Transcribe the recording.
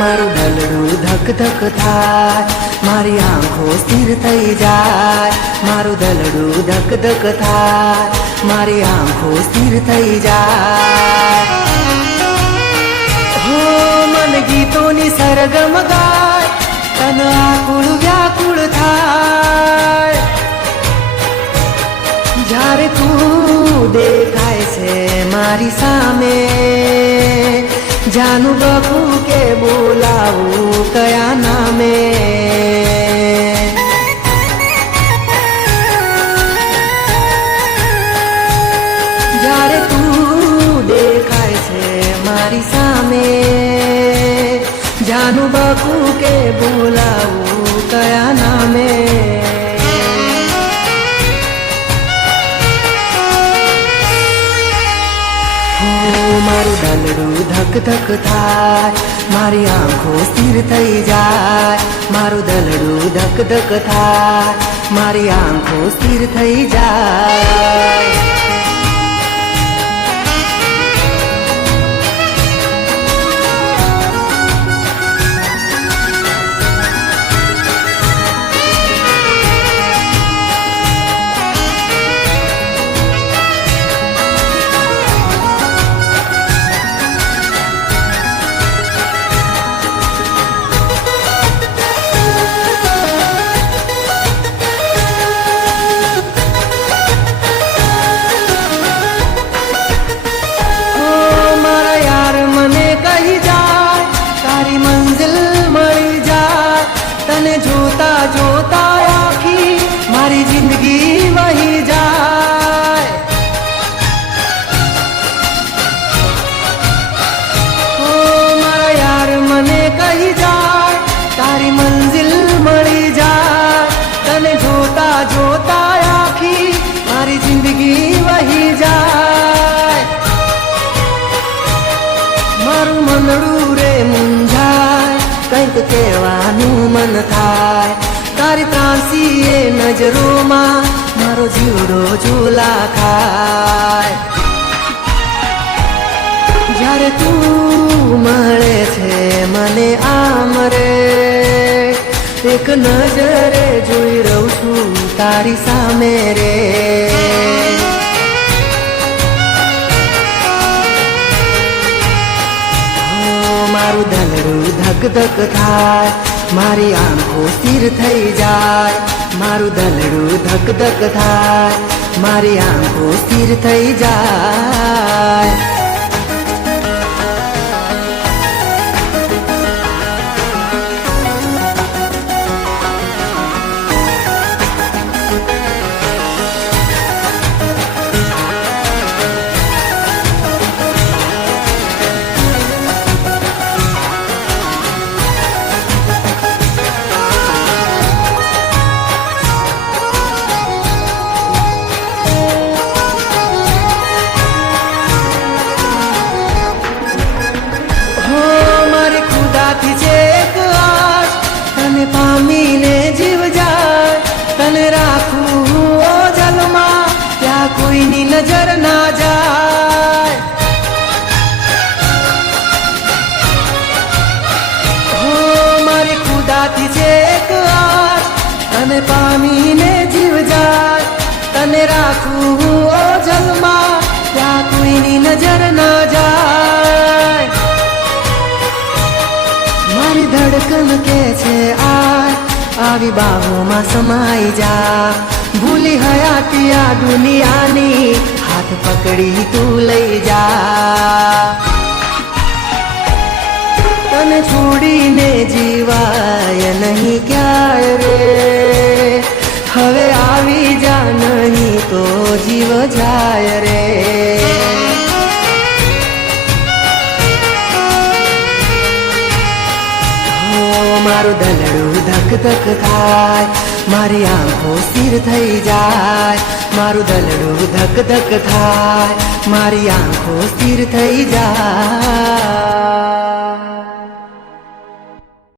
મારું દલડું ધક ધક થાય, મારી આંખો સ્થિર થઈ જાય. મારું દલડું ધક ધક થાય, મારી આંખો સ્થિર થઈ જાય. હો મન ગીતોની સરગમ ગાય, તન આકુળ વ્યાકુળ થાય. જ્યારે તું દેખાય છે મારી સામે, જાનું બકું કે બોલાવું કયા નામે. જ્યારે તું દેખાય છે મારી સામે, જાનું બકું કે બોલાવું કયા નામે. મારું દલડું ધક ધક થાય, મારી આંખો સ્થિર થઈ જાય. મારું દલડું ધક ધક થાય, મારી આંખો સ્થિર થઈ જાય. તને જોતા જોતા આખી મારી જિંદગી વહી જાય. ઓ મારા યાર મને કહી જાય, તારી મંજિલ મળી જાય. તને જોતા જોતા આખી મારી જિંદગી વહી જાય. મારું મનડું રે મૂંઝાય, કંઈક કહેવાનું મન થાય. તારી ત્રાસી એ નજરોમાં મારો જીવડો ઝૂલા ખાય. જ્યારે તું મળે છે મને આમ રે, એક નજરે જોઈ રહું છું તારી સામે રે. મારું દલડું ધક ધક થાય, મારી આંખો સ્થિર થઈ જાય. મારું દલડું ધક ધક થાય, મારી આંખો સ્થિર થઈ જાય. તને પામીને જીવ જાય, તને રાખું ઓજલમાં, ત્યાં કોઈની નજર ના જાય. હો મારી ખુદાથી છે એક આશ, તને પામીને જીવ જાય, તને રાખું ઓજલમાં, ત્યાં કોઈની નજર ના જાય. મારી ધડકન કે છે આવી બાહોમાં સમાઈ જા. ભૂલી હયાતી આ દુનિયાની, હાથ પકડી તું લઈ જા. તને છોડીને જીવાય નહીં ક્યાંય રે, હવે આવી જા નહીં તો જીવ જાય રે. મારું દલડું ધક ધક થાય, મારી આંખો સ્થિર થઈ જાય. મારું દલડું ધક ધક થાય, મારી આંખો સ્થિર થઈ જાય.